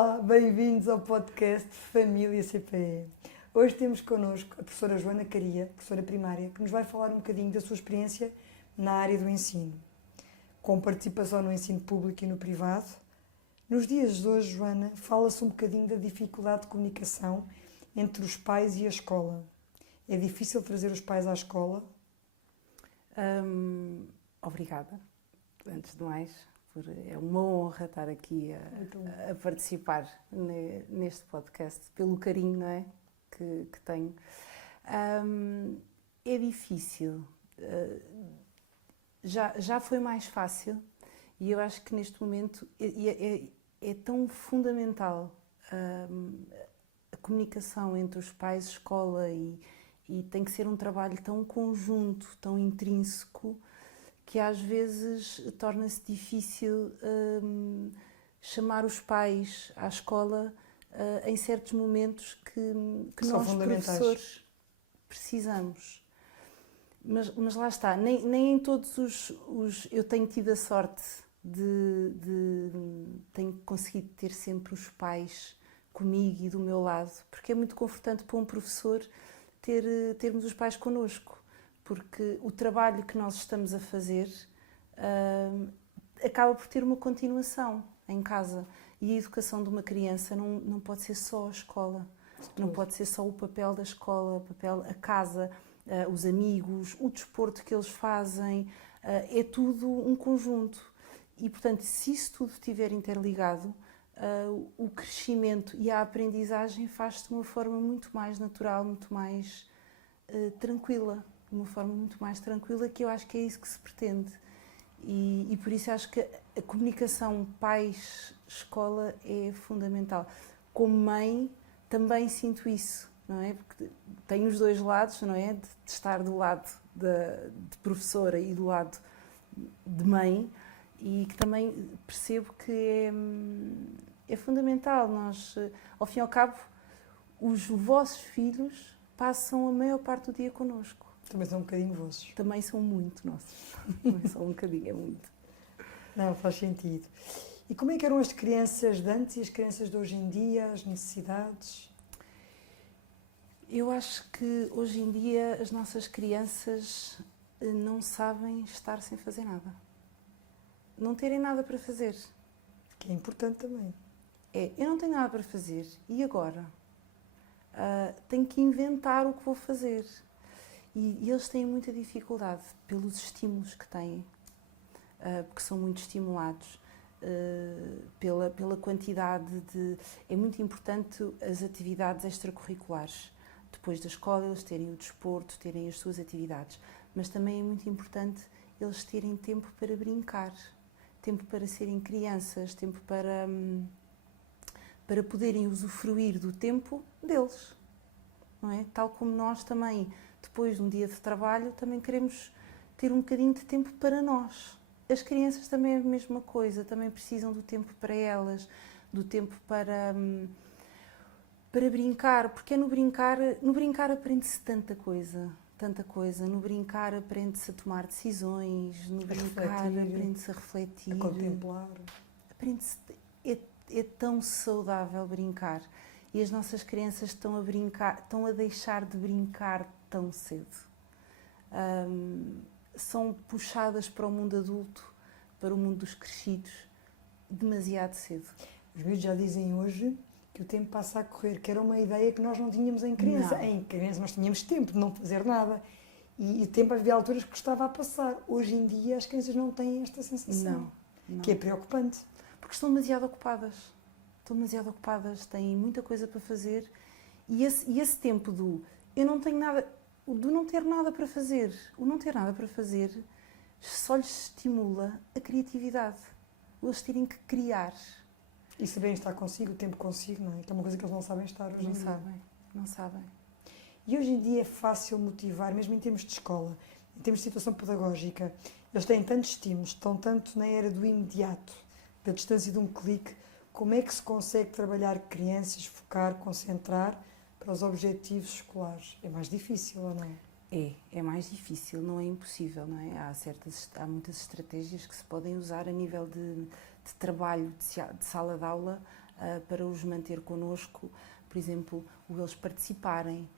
Olá, bem-vindos ao podcast Família CPE. Hoje temos connosco a professora Joana Caria, professora primária, que nos vai falar um bocadinho da sua experiência na área do ensino, com participação no ensino público e no privado. Nos dias de hoje, Joana, fala-se um bocadinho da dificuldade de comunicação entre os pais e a escola. É difícil trazer os pais à escola? Obrigada, antes de mais, é uma honra estar aqui a participar neste podcast, pelo carinho, não é, que tenho. É difícil, já foi mais fácil e eu acho que neste momento é tão fundamental a comunicação entre os pais e a escola e tem que ser um trabalho tão conjunto, tão intrínseco, que às vezes torna-se difícil chamar os pais à escola em certos momentos que nós, professores, precisamos. Mas lá está, nem em todos os... Eu tenho tido a sorte tenho conseguido ter sempre os pais comigo e do meu lado, porque é muito confortante para um professor termos os pais connosco, porque o trabalho que nós estamos a fazer acaba por ter uma continuação em casa. E a educação de uma criança não pode ser só a escola, não pode ser só o papel da escola, a casa, os amigos, o desporto que eles fazem, é tudo um conjunto. E, portanto, se isso tudo estiver interligado, o crescimento e a aprendizagem faz-se de uma forma muito mais natural, muito mais tranquila, de uma forma muito mais tranquila, que eu acho que é isso que se pretende. E por isso acho que a comunicação pais-escola é fundamental. Como mãe, também sinto isso, não é? Porque tenho os dois lados, não é? De estar do lado de professora e do lado de mãe, e que também percebo que é fundamental. Nós, ao fim e ao cabo, os vossos filhos passam a maior parte do dia connosco. Também são um bocadinho vossos. Também são muito nossos. Não é só um bocadinho, é muito. Não, faz sentido. E como é que eram as crianças de antes e as crianças de hoje em dia, as necessidades? Eu acho que hoje em dia as nossas crianças não sabem estar sem fazer nada. Não terem nada para fazer. Que é importante também. Eu não tenho nada para fazer. E agora? Tenho que inventar o que vou fazer. E eles têm muita dificuldade pelos estímulos que têm, porque são muito estimulados, pela quantidade de... É muito importante as atividades extracurriculares. Depois da escola eles terem o desporto, terem as suas atividades, mas também é muito importante eles terem tempo para brincar, tempo para serem crianças, tempo para poderem usufruir do tempo deles, não é? Tal como nós também, depois de um dia de trabalho, também queremos ter um bocadinho de tempo para nós. As crianças também é a mesma coisa, também precisam do tempo para elas, do tempo para brincar, porque é no brincar aprende-se tanta coisa, no brincar aprende-se a tomar decisões, no brincar aprende-se a refletir, a contemplar. Aprende-se, é tão saudável brincar. E as nossas crianças estão a deixar de brincar tão cedo. São puxadas para o mundo adulto, para o mundo dos crescidos, demasiado cedo. Os miúdos já dizem hoje que o tempo passa a correr, que era uma ideia que nós não tínhamos em criança. Não. Em criança nós tínhamos tempo de não fazer nada. E o tempo havia alturas que estava a passar. Hoje em dia as crianças não têm esta sensação. Não. Que é preocupante. Porque estão demasiado ocupadas. Têm muita coisa para fazer. E esse tempo do não ter nada para fazer, o não ter nada para fazer só lhes estimula a criatividade. Eles terem que criar. E saberem estar consigo, o tempo consigo, não é? Que é uma coisa que eles não sabem estar hoje em dia. Não sabem. E hoje em dia é fácil motivar, mesmo em termos de escola, em termos de situação pedagógica. Eles têm tantos estímulos, estão tanto na era do imediato, da distância de um clique. Como é que se consegue trabalhar crianças, focar, concentrar para os objetivos escolares? É mais difícil, ou não? É mais difícil, não é impossível, não é? Há muitas estratégias que se podem usar a nível de trabalho, de sala de aula, para os manter connosco, por exemplo, o eles participarem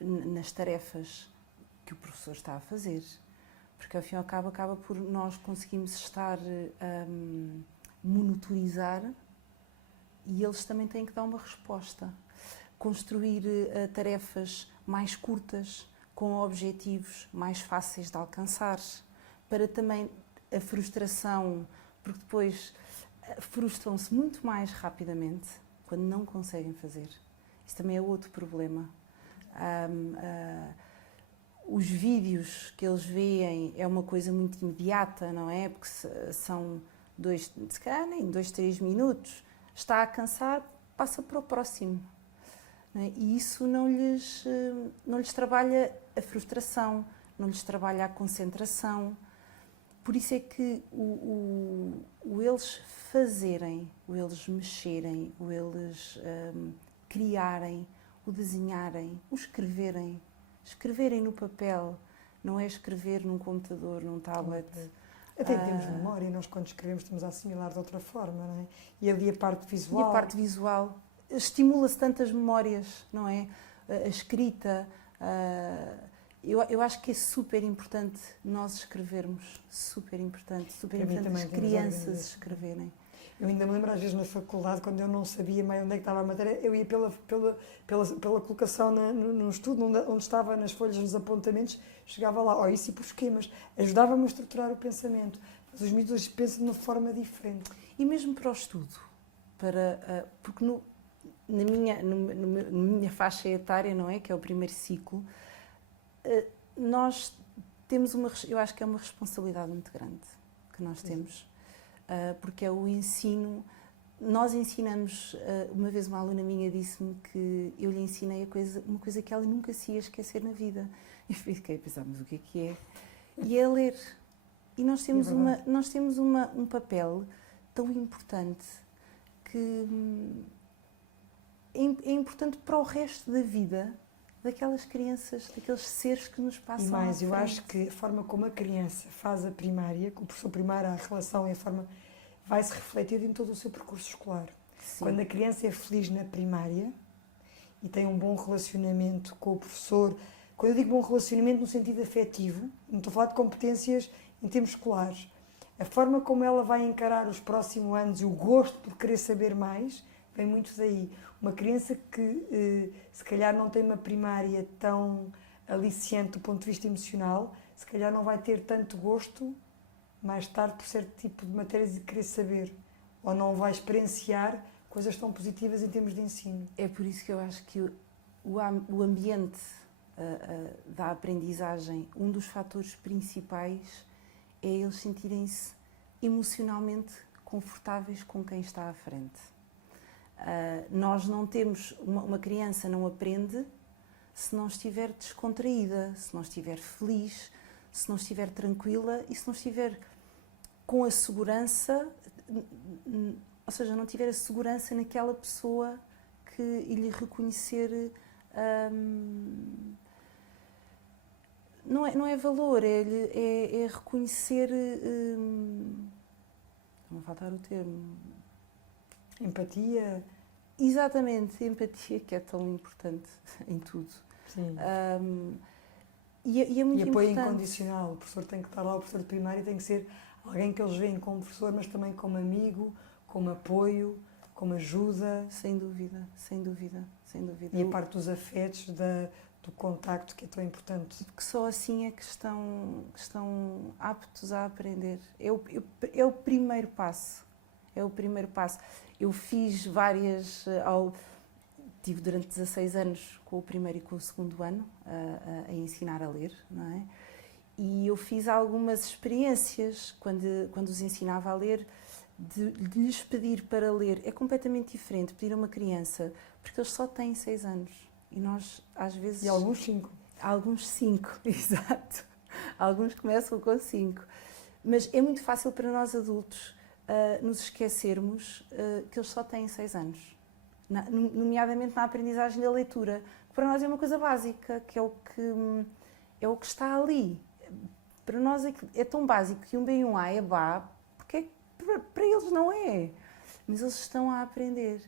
nas tarefas que o professor está a fazer, porque ao fim e ao cabo acaba por nós conseguirmos estar a monitorizar e eles também têm que dar uma resposta. Construir tarefas mais curtas, com objetivos mais fáceis de alcançar, para também a frustração, porque depois frustram-se muito mais rapidamente quando não conseguem fazer. Isso também é outro problema. Os vídeos que eles veem é uma coisa muito imediata, não é? Porque são se calhar nem 2, 3 minutos. Está a cansar, passa para o próximo. Não é? E isso não lhes trabalha a frustração, não lhes trabalha a concentração. Por isso é que o eles fazerem, o eles mexerem, o eles criarem, o desenharem, o escreverem, escreverem no papel, não é escrever num computador, num tablet. Até temos memória, nós quando escrevemos estamos a assimilar de outra forma, não é? E ali a parte visual. E a parte visual estimula-se tantas memórias, não é? A escrita. Eu acho que é super importante nós escrevermos, super importante as crianças escreverem. Eu ainda me lembro às vezes na faculdade, quando eu não sabia meio onde é que estava a matéria, eu ia pela colocação no estudo, onde estava nas folhas, nos apontamentos, chegava lá, isso e por esquemas, ajudava-me a estruturar o pensamento. Mas os miúdos hoje pensam de uma forma diferente. E mesmo para o estudo, porque na minha faixa etária, não é, que é o primeiro ciclo, nós temos eu acho que é uma responsabilidade muito grande que nós temos. Porque é o ensino, nós ensinamos, uma vez uma aluna minha disse-me que eu lhe ensinei uma coisa que ela nunca se ia esquecer na vida. E fiquei a pensar, mas o que é? E é ler. E nós temos, um papel tão importante que é importante para o resto da vida daquelas crianças, daqueles seres que nos passam E mais, eu à frente. acho que a forma como a criança faz a primária, com o professor primário, a relação e a forma, vai-se refletir em todo o seu percurso escolar. Sim. Quando a criança é feliz na primária e tem um bom relacionamento com o professor, quando eu digo bom relacionamento no sentido afetivo, não estou a falar de competências em termos escolares, a forma como ela vai encarar os próximos anos e o gosto por querer saber mais, vem muito daí. Uma criança que se calhar não tem uma primária tão aliciante do ponto de vista emocional, se calhar não vai ter tanto gosto mais tarde por certo tipo de matérias de querer saber, ou não vai experienciar coisas tão positivas em termos de ensino. É por isso que eu acho que o ambiente da aprendizagem, um dos fatores principais é eles sentirem-se emocionalmente confortáveis com quem está à frente. Nós não temos, uma criança não aprende se não estiver descontraída, se não estiver feliz, se não estiver tranquila e se não estiver com a segurança, ou seja, não tiver a segurança naquela pessoa e lhe reconhecer, não é valor, é reconhecer, não vai faltar o termo. Empatia. Exatamente, empatia, que é tão importante em tudo. Sim. E é muito e apoio importante. incondicional. O professor tem que estar lá, o professor de primário tem que ser alguém que eles veem como professor, mas também como amigo, como apoio, como ajuda. Sem dúvida, sem dúvida, sem dúvida. E a parte dos afetos, do contacto, que é tão importante. Porque só assim é que estão aptos a aprender. É o primeiro passo. É o primeiro passo. Eu fiz várias... Tive durante 16 anos com o primeiro e com o segundo ano a ensinar a ler, não é? E eu fiz algumas experiências quando os ensinava a ler, de lhes pedir para ler. É completamente diferente pedir a uma criança, porque eles só têm 6 anos. E nós, às vezes... E alguns 5. Alguns 5, exato. Alguns começam com 5. Mas é muito fácil para nós adultos nos esquecermos que eles só têm 6 anos. Nomeadamente na aprendizagem da leitura, que para nós é uma coisa básica, que é o que está ali. Para nós é tão básico que um B e um A é BA, porque para eles não é. mas eles estão a aprender.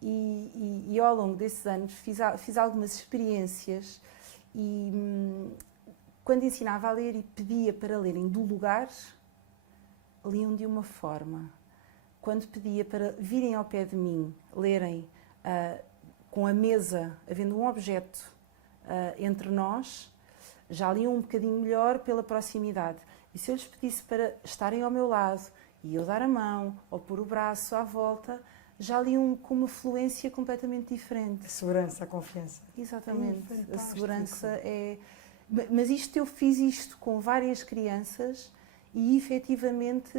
E ao longo desses anos fiz algumas experiências e quando ensinava a ler e pedia para lerem do lugar, liam de uma forma. Quando pedia para virem ao pé de mim, lerem com a mesa, havendo um objeto entre nós, já liam um bocadinho melhor pela proximidade. E se eu lhes pedisse para estarem ao meu lado e eu dar a mão ou pôr o braço à volta, já liam com uma fluência completamente diferente. A segurança, a confiança. Exatamente. A segurança é... Mas eu fiz isto com várias crianças e efetivamente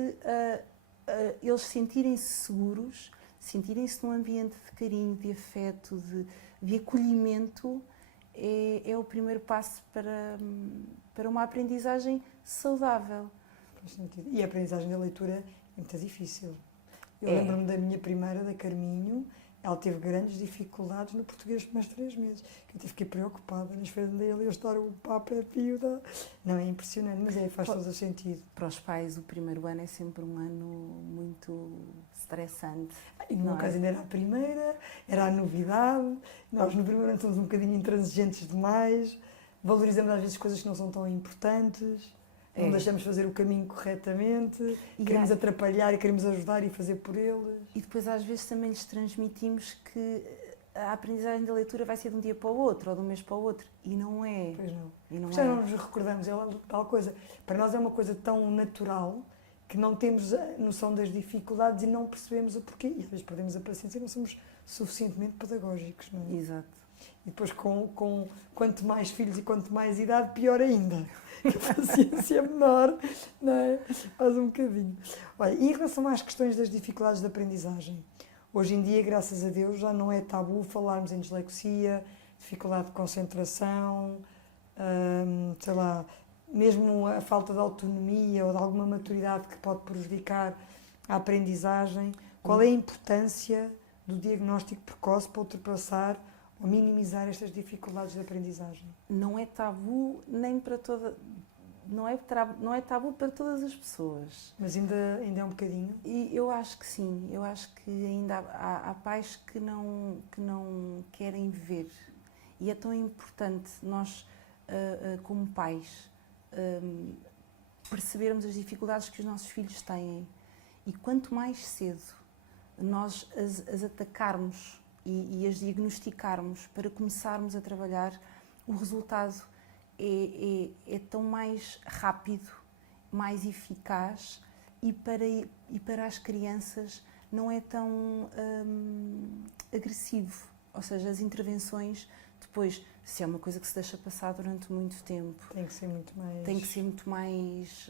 eles sentirem-se seguros, sentirem-se num ambiente de carinho, de afeto, de acolhimento, é o primeiro passo para uma aprendizagem saudável. Faz sentido. E a aprendizagem da leitura é muito difícil. Eu lembro-me da minha primeira, da Carminho, ela teve grandes dificuldades no português nos primeiros 3 meses. Eu fiquei preocupada, nas feiras andei ali a estudar o Papa Pio. Não, é impressionante, mas faz todo o sentido. Para os pais, o primeiro ano é sempre um ano muito estressante. E no meu caso ainda era a primeira, era a novidade. Nós no primeiro ano somos um bocadinho intransigentes demais, valorizamos às vezes coisas que não são tão importantes. Não deixamos fazer o caminho corretamente, queremos atrapalhar e queremos ajudar e fazer por eles. E depois às vezes também lhes transmitimos que a aprendizagem da leitura vai ser de um dia para o outro ou de um mês para o outro. E não é. Pois não. E não já não nos recordamos, é tal coisa. Para nós é uma coisa tão natural que não temos a noção das dificuldades e não percebemos o porquê. E às vezes perdemos a paciência e não somos suficientemente pedagógicos, não é? Exato. E depois, quanto mais filhos e quanto mais idade, pior ainda. A paciência é menor, não é? Faz um bocadinho. Olha, e em relação às questões das dificuldades de aprendizagem, hoje em dia, graças a Deus, já não é tabu falarmos em dislexia, dificuldade de concentração, sei lá, mesmo a falta de autonomia ou de alguma maturidade que pode prejudicar a aprendizagem. Qual é a importância do diagnóstico precoce para ultrapassar ou minimizar estas dificuldades de aprendizagem? Não é tabu nem para toda... Não é tabu para todas as pessoas. Mas ainda é um bocadinho? E eu acho que sim. Eu acho que ainda há pais que não querem ver. E é tão importante nós, como pais, percebermos as dificuldades que os nossos filhos têm. E quanto mais cedo nós as atacarmos e as diagnosticarmos para começarmos a trabalhar, o resultado é tão mais rápido, mais eficaz e para as crianças não é tão agressivo. Ou seja, as intervenções depois, se é uma coisa que se deixa passar durante muito tempo, tem que ser muito mais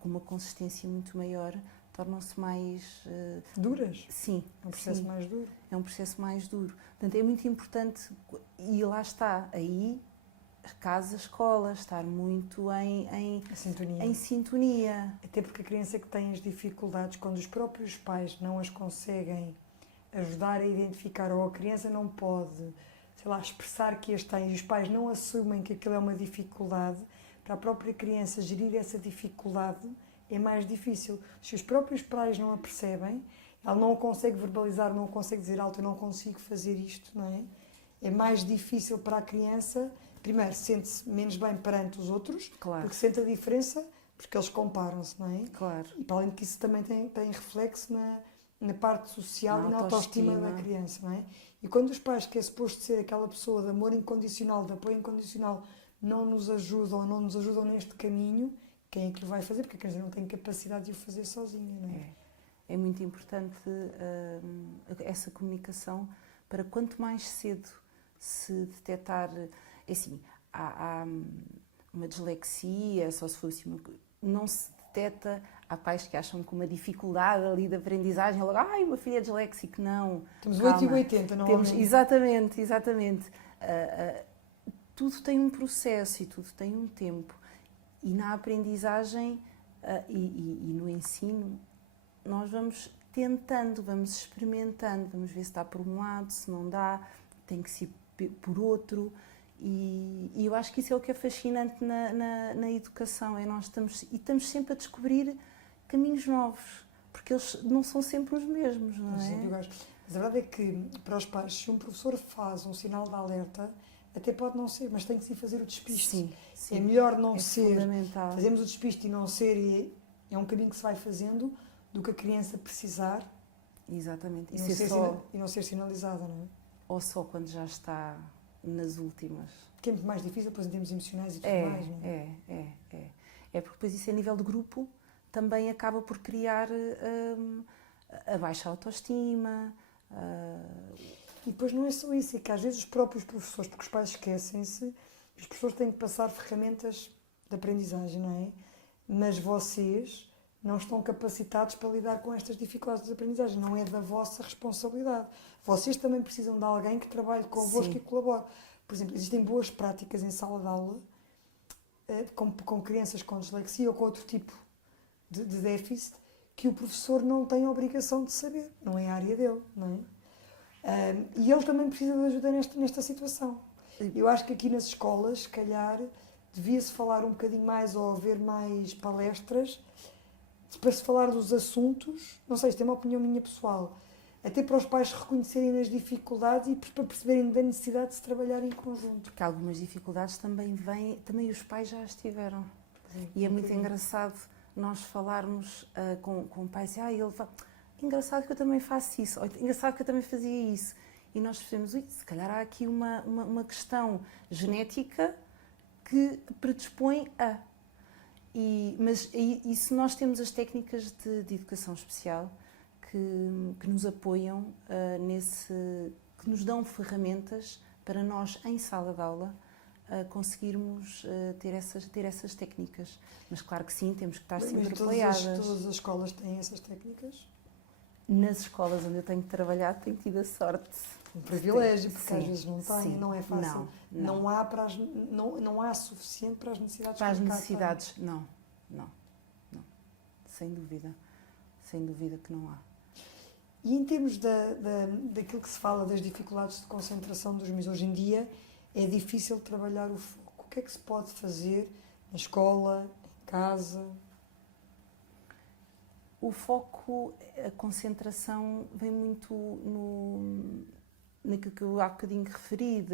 com uma consistência muito maior, tornam-se mais... duras? Sim. É um processo mais duro. É um processo mais duro. Portanto, é muito importante, e lá está, aí, casa, escola, estar muito em sintonia. Até porque a criança que tem as dificuldades, quando os próprios pais não as conseguem ajudar a identificar, ou a criança não pode, sei lá, expressar que as tem, e os pais não assumem que aquilo é uma dificuldade, para a própria criança gerir essa dificuldade é mais difícil. Se os próprios pais não a percebem, ela não consegue verbalizar, não consegue dizer alto, eu não consigo fazer isto, não é? É mais difícil para a criança, primeiro, sente-se menos bem perante os outros, claro, porque sente a diferença, porque eles comparam-se, não é? Claro. E para além de que isso também tem reflexo na parte social e na autoestima da criança, não é? E quando os pais, que é suposto ser aquela pessoa de amor incondicional, de apoio incondicional, não nos ajudam neste caminho, quem é que o vai fazer? Porque a criança não tem capacidade de o fazer sozinha, não é? É muito importante essa comunicação para quanto mais cedo se detectar, assim, há uma dislexia, só se fosse não se detecta, há pais que acham que uma dificuldade ali de aprendizagem, logo, uma filha é disléxica, não. Temos 8 e 80, não é? Exatamente. Tudo tem um processo e tudo tem um tempo. E na aprendizagem e no ensino, nós vamos tentando, vamos experimentando, vamos ver se dá por um lado, se não dá, tem que ser por outro. E eu acho que isso é o que é fascinante na educação, nós estamos sempre a descobrir caminhos novos. porque eles não são sempre os mesmos, não Mas é? sempre iguais. Mas a verdade é que, para os pais, se um professor faz um sinal de alerta, até pode não ser, mas tem que se fazer o despiste. Sim, É sim. melhor não É ser, fundamental. fazemos o despiste e não ser, e é um caminho que se vai fazendo, do que a criança precisar Exatamente. e não, ser, e não ser sinalizada, não é? Ou só quando já está nas últimas. Que é muito mais difícil, depois em termos emocionais e tudo mais, não é? É porque depois isso a nível de grupo também acaba por criar a baixa autoestima. E depois não é só isso, é que às vezes os próprios professores, porque os pais esquecem-se, os professores têm que passar ferramentas de aprendizagem, não é? Mas vocês não estão capacitados para lidar com estas dificuldades de aprendizagem, não é da vossa responsabilidade. Vocês também precisam de alguém que trabalhe convosco Sim. e colabore. Por exemplo, existem boas práticas em sala de aula com crianças com dislexia ou com outro tipo de déficit que o professor não tem a obrigação de saber, não é a área dele, não é? E ele também precisa de ajuda nesta situação. Eu acho que aqui nas escolas, se calhar, devia-se falar um bocadinho mais ou haver mais palestras para se falar dos assuntos, não sei, isto é uma opinião minha pessoal, até para os pais reconhecerem as dificuldades e para perceberem da necessidade de se trabalhar em conjunto. Porque algumas dificuldades também os pais já as tiveram. E é muito engraçado nós falarmos com pais e ele fala, engraçado que eu também faço isso, ou engraçado que eu também fazia isso. E nós percebemos, se calhar há aqui uma questão genética que predispõe a. Mas se nós temos as técnicas de educação especial que nos apoiam que nos dão ferramentas para nós, em sala de aula, conseguirmos ter essas técnicas. Mas claro que sim, temos que estar sempre apoiadas. Todas as escolas têm essas técnicas? Nas escolas onde eu tenho trabalhado, tenho tido a sorte. Um privilégio, porque sim, às vezes não tem, não é fácil. Não. Não há suficiente para as necessidades. Para as necessidades, não. Sem dúvida que não há. E em termos daquilo que se fala das dificuldades de concentração dos miúdos, hoje em dia é difícil trabalhar o foco. O que é que se pode fazer na escola, em casa? O foco, a concentração vem muito naquilo que eu há bocadinho referi,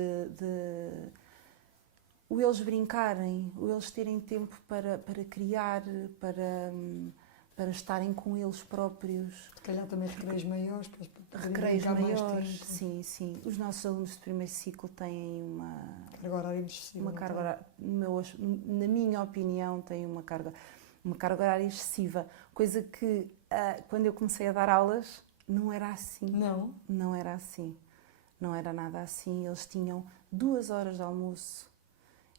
o eles brincarem, o eles terem tempo para criar, para estarem com eles próprios. Se calhar também recreios maiores. Recreios maiores, sim. Os nossos alunos de primeiro ciclo têm uma carga horária excessiva. Na minha opinião, têm uma carga horária excessiva. Coisa que, quando eu comecei a dar aulas, não era assim. Não era assim. Não era nada assim. Eles tinham 2 horas de almoço.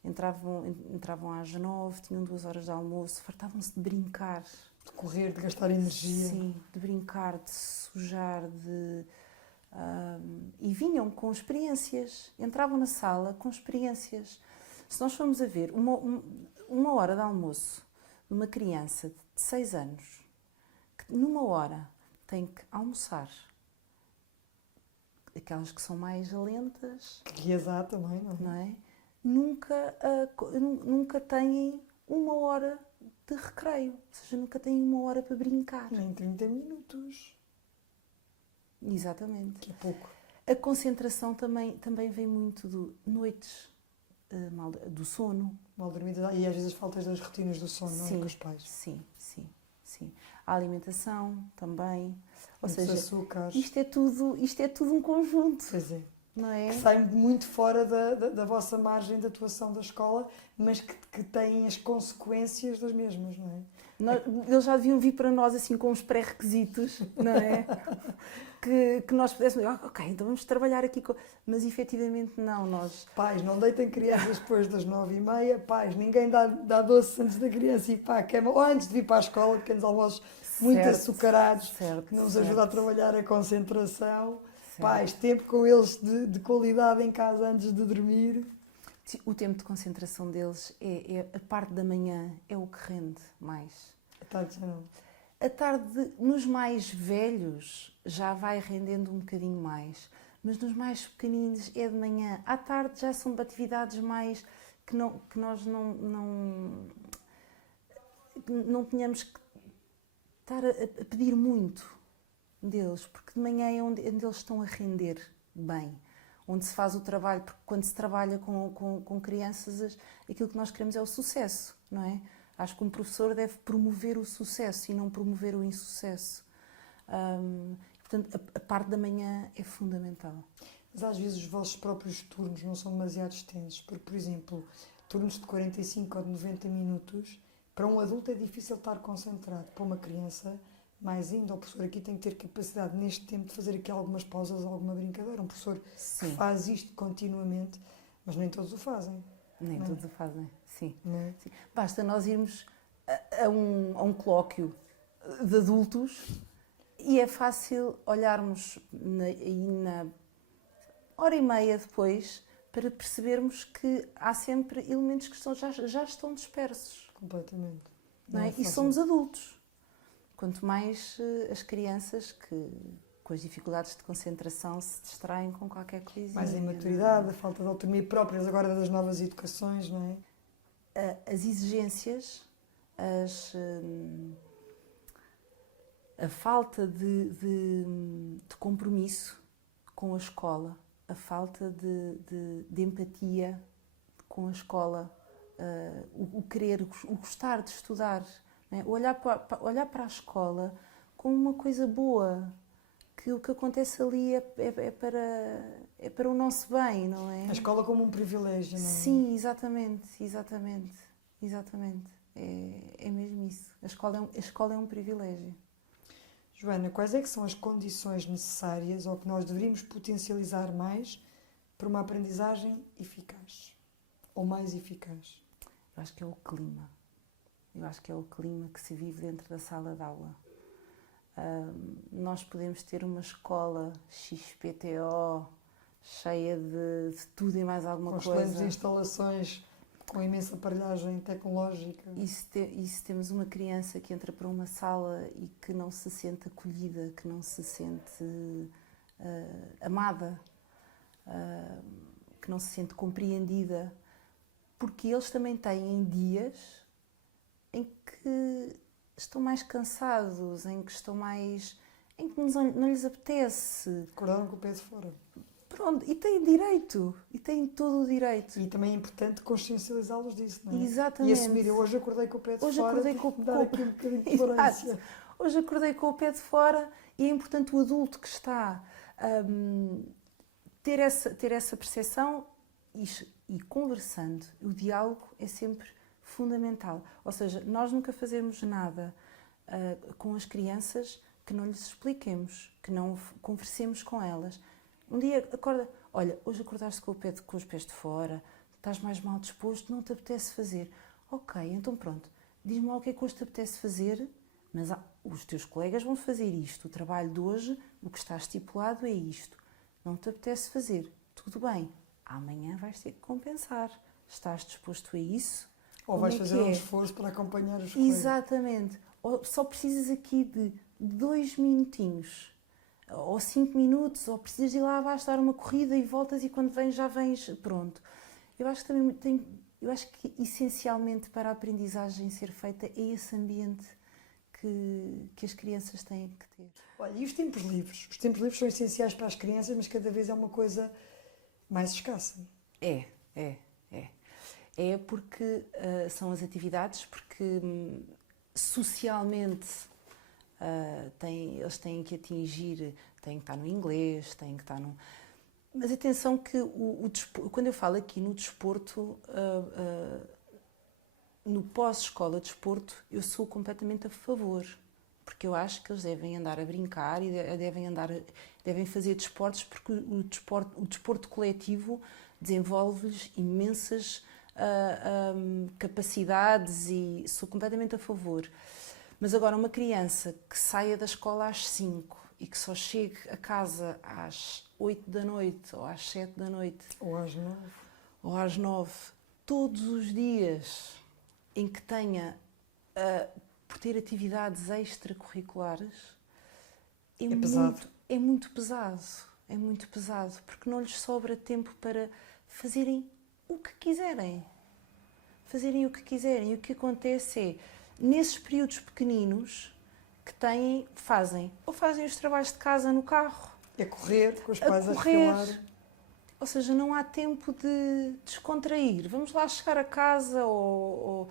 Entravam às 9, tinham 2 horas de almoço, fartavam-se de brincar. De correr, de gastar energia. Sim, de brincar, de se sujar, e vinham com experiências. Entravam na sala com experiências. Se nós formos a ver uma hora de almoço de uma criança de 6 anos, que numa hora tem que almoçar, aquelas que são mais lentas... Que há também, não é? Nunca têm 1 hora de recreio, ou seja, nunca têm 1 hora para brincar. Nem 30 minutos. Exatamente. Que é pouco. A concentração também vem muito de noites, do sono. Mal dormida e às vezes as faltas das rotinas do sono, não é? Com os pais. Sim. A alimentação também. Ou seja, açúcares. Isto é tudo um conjunto. Pois é. Não é? Que saem muito fora da vossa margem de atuação da escola, mas que têm as consequências das mesmas, não é? Eles já deviam vir para nós assim com os pré-requisitos, não é? que nós pudéssemos dizer, ok, então vamos trabalhar aqui com... Mas efetivamente não, nós... Pais, não deitem crianças depois das 9h30, pais, ninguém dá doce antes da criança ir para a cama, ou antes de vir para a escola, pequenos almoços muito açucarados, que não nos ajuda a trabalhar a concentração. Pais, tempo com eles de qualidade em casa antes de dormir. O tempo de concentração deles a parte da manhã é o que rende mais. A tarde já não. A tarde, nos mais velhos, já vai rendendo um bocadinho mais. Mas nos mais pequeninos é de manhã. À tarde já são atividades mais que nós não tínhamos que estar a pedir muito deles, porque de manhã é onde eles estão a render bem, onde se faz o trabalho, porque quando se trabalha com crianças, aquilo que nós queremos é o sucesso, não é? Acho que um professor deve promover o sucesso e não promover o insucesso. Portanto, a parte da manhã é fundamental. Mas às vezes os vossos próprios turnos não são demasiado extensos, porque, por exemplo, turnos de 45 ou de 90 minutos, para um adulto é difícil estar concentrado. Para uma criança, mais ainda, o professor aqui tem que ter capacidade neste tempo de fazer aqui algumas pausas, alguma brincadeira. Um professor Sim. que faz isto continuamente, mas nem todos o fazem. Nem não. todos o fazem, sim. Não. Sim. Basta nós irmos a um colóquio de adultos e é fácil olharmos na hora e meia depois para percebermos que há sempre elementos que já estão dispersos. Completamente. Não é? E fácil. somos adultos. Quanto mais as crianças que, com as dificuldades de concentração, se distraem com qualquer coisinha. Mais a imaturidade, a falta de autonomia próprias agora das novas educações, não é? As exigências, a falta de compromisso com a escola, a falta de empatia com a escola, o querer, o gostar de estudar, não é? Olhar para a escola como uma coisa boa, que o que acontece ali é para o nosso bem, não é? A escola como um privilégio, não é? Sim, exatamente. É mesmo isso. A escola é um privilégio. Joana, quais é que são as condições necessárias ou que nós deveríamos potencializar mais para uma aprendizagem eficaz? Ou mais eficaz? Eu acho que é o clima. Eu acho que é o clima que se vive dentro da sala de aula. Nós podemos ter uma escola XPTO cheia de tudo e mais alguma coisa. Com excelentes instalações, com imensa aparelhagem tecnológica. E se temos uma criança que entra para uma sala e que não se sente acolhida, que não se sente amada, que não se sente compreendida, porque eles também têm dias em que estão mais cansados, em que não lhes apetece. Acordaram com o pé de fora. Pronto, e têm direito, e têm todo o direito. E também é importante consciencializá-los disso, não é? Exatamente. E assumir, eu hoje acordei com o pé de hoje fora, acordei com dar aqui um bocadinho de tolerância. Hoje acordei com o pé de fora e é importante o adulto que está ter essa percepção e conversando. O diálogo é sempre fundamental. Ou seja, nós nunca fazemos nada com as crianças que não lhes expliquemos, que não conversemos com elas. Um dia acorda, olha, hoje acordaste com os pés de fora, estás mais mal disposto, não te apetece fazer. Ok, então pronto, diz-me lá o que é que hoje te apetece fazer, mas os teus colegas vão fazer isto, o trabalho de hoje, o que está estipulado é isto. Não te apetece fazer, tudo bem, amanhã vais ter que compensar. Estás disposto a isso? Ou vais fazer um esforço para acompanhar os colegas. Exatamente. Ou só precisas aqui de 2 minutinhos, ou 5 minutos, ou precisas ir lá abaixo dar uma corrida e voltas e quando vens já vens pronto. Eu acho que essencialmente para a aprendizagem ser feita é esse ambiente que as crianças têm que ter. Olha, e os tempos livres? Os tempos livres são essenciais para as crianças, mas cada vez é uma coisa mais escassa. É porque são as atividades, porque socialmente eles têm que atingir, têm que estar no inglês, têm que estar no... Mas atenção que quando eu falo aqui no desporto, no pós-escola de desporto, eu sou completamente a favor, porque eu acho que eles devem andar a brincar e devem fazer desportos, porque o desporto coletivo desenvolve-lhes imensas capacidades e sou completamente a favor. Mas agora uma criança que saia da escola às 5 e que só chegue a casa às 8 da noite ou às 7 da noite ou às 9 todos os dias em que tenha por ter atividades extracurriculares é muito pesado, porque não lhes sobra tempo para fazerem o que quiserem. E o que acontece é, nesses períodos pequeninos, que têm, fazem os trabalhos de casa no carro, É correr com os pais a correr. refilar. Ou seja, não há tempo de descontrair. Vamos lá chegar a casa ou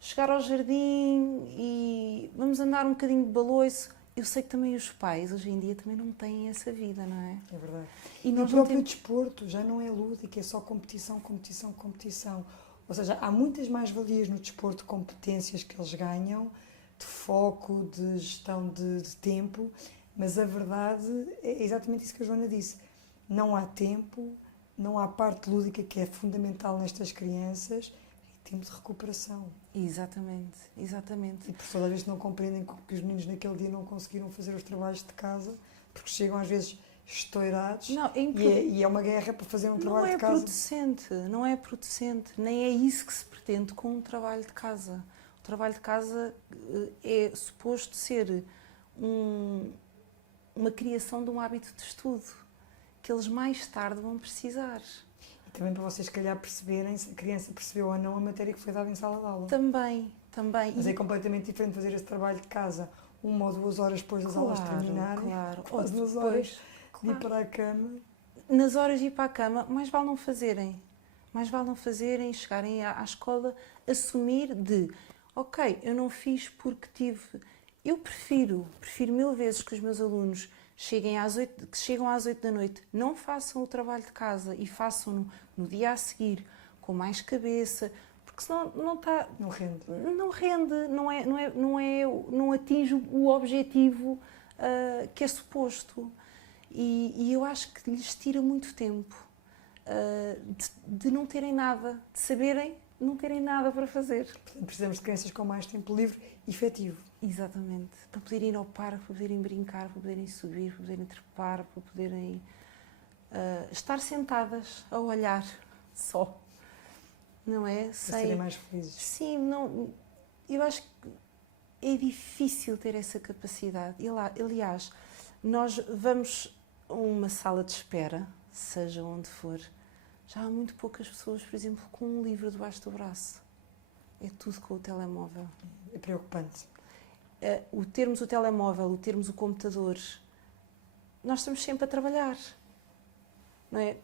chegar ao jardim e vamos andar um bocadinho de baloiço. Eu sei que também os pais, hoje em dia, também não têm essa vida, não é? É verdade. E E o nós não próprio temos... desporto já não é lúdico, é só competição, competição, competição. Ou seja, há muitas mais-valias no desporto de competências que eles ganham, de foco, de gestão de tempo, mas a verdade é exatamente isso que a Joana disse. Não há tempo, não há parte lúdica que é fundamental nestas crianças e tempo de recuperação. Exatamente, exatamente. E por todas as vezes não compreendem que os meninos naquele dia não conseguiram fazer os trabalhos de casa, porque chegam às vezes estourados Não, e é uma guerra para fazer um trabalho de casa. Não é producente, nem é isso que se pretende com um trabalho de casa. O trabalho de casa é suposto ser uma criação de um hábito de estudo, que eles mais tarde vão precisar. E também para vocês, se calhar, perceberem se a criança percebeu ou não a matéria que foi dada em sala de aula. Também. Mas é completamente diferente fazer esse trabalho de casa 1 ou 2 horas depois das aulas terminarem, claro. quase 2 horas de ir para a cama. Nas horas de ir para a cama, mais vale não fazerem. Mais vale não fazerem, chegarem à escola, assumir de, ok, eu não fiz porque tive... Eu prefiro 1000 vezes que os meus alunos chegam às 8 da noite, não façam o trabalho de casa e façam-no no dia a seguir, com mais cabeça, porque senão Não rende. Não rende, não atinge o objetivo que é suposto. E eu acho que lhes tira muito tempo de não terem nada, de saberem não terem nada para fazer. Portanto, precisamos de crianças com mais tempo livre efetivo. Exatamente. Para poderem ir ao parque, para poderem brincar, para poderem subir, para poderem trepar, para poderem estar sentadas a olhar só. Não é? Para serem mais felizes. Sim, não, eu acho que é difícil ter essa capacidade. Aliás, nós vamos a uma sala de espera, seja onde for, já há muito poucas pessoas, por exemplo, com um livro debaixo do braço. É tudo com o telemóvel. É preocupante. O termos o telemóvel, o termos o computador, nós estamos sempre a trabalhar. Não é?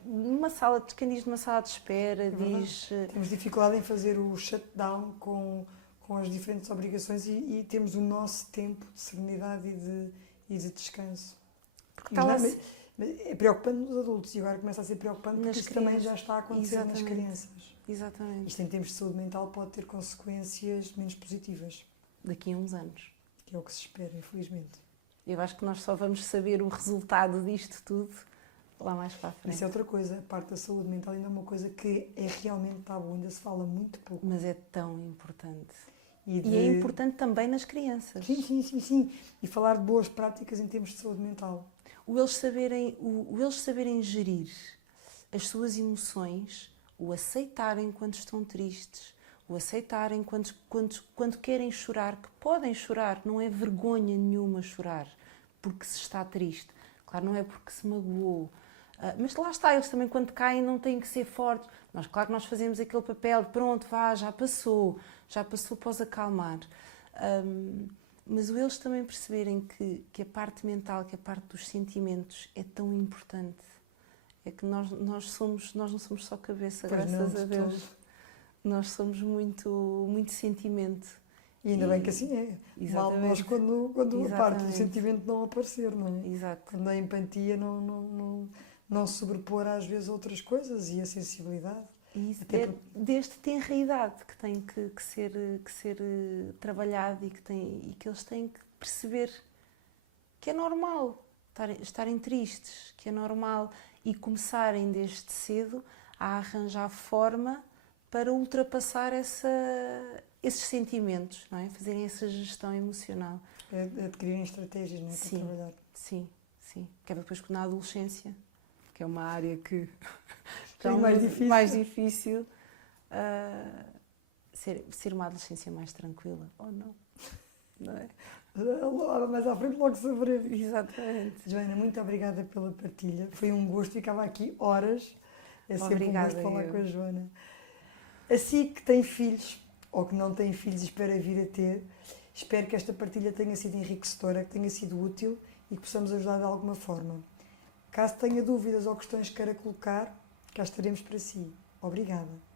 Quem diz numa sala de espera, diz... Temos dificuldade em fazer o shutdown com as diferentes obrigações e temos o nosso tempo de serenidade e de descanso. Porque Mas é preocupante nos adultos e agora começa a ser preocupante porque isso também já está a acontecer nas crianças. Exatamente. Isto em termos de saúde mental pode ter consequências menos positivas. Daqui a uns anos. Que é o que se espera, infelizmente. Eu acho que nós só vamos saber o resultado disto tudo lá mais para a frente. Isso é outra coisa, a parte da saúde mental ainda é uma coisa que é realmente tabu, ainda se fala muito pouco. Mas é tão importante. E é importante também nas crianças. Sim. E falar de boas práticas em termos de saúde mental. O eles saberem gerir as suas emoções, o aceitarem quando estão tristes, o aceitarem quando querem chorar, que podem chorar, não é vergonha nenhuma chorar porque se está triste. Claro, não é porque se magoou. Mas lá está, eles também quando caem não têm que ser fortes. Claro que nós fazemos aquele papel de pronto, já passou para os acalmar. Mas eles também perceberem que a parte mental, que a parte dos sentimentos é tão importante. É que nós não somos só cabeça, pois graças não, a Deus. Nós somos muito sentimento. E ainda bem que assim é. Mal nós quando a parte do sentimento não aparecer, não é? Exato. Quando a empatia não sobrepor às vezes outras coisas e a sensibilidade. Isso desde tenra idade que tem que ser trabalhado e que eles têm que perceber que é normal estarem tristes, que é normal e começarem desde cedo a arranjar forma para ultrapassar esses sentimentos, não é? Fazerem essa gestão emocional. Adquirirem estratégias, não é? Para trabalhar. Sim. Que é depois na adolescência, que é uma área que é mais difícil ser uma adolescência mais tranquila, ou não? Não é? Mais à frente logo saberemos. Exatamente. Joana, muito obrigada pela partilha. Foi um gosto, ficava aqui horas. É sempre Obrigada, um gosto falar com a Joana. Assim que tem filhos, ou que não tem filhos e espera vir a ter, Espero que esta partilha tenha sido enriquecedora, que tenha sido útil e que possamos ajudar de alguma forma. Caso tenha dúvidas ou questões que queira colocar, cá estaremos para si. Obrigada.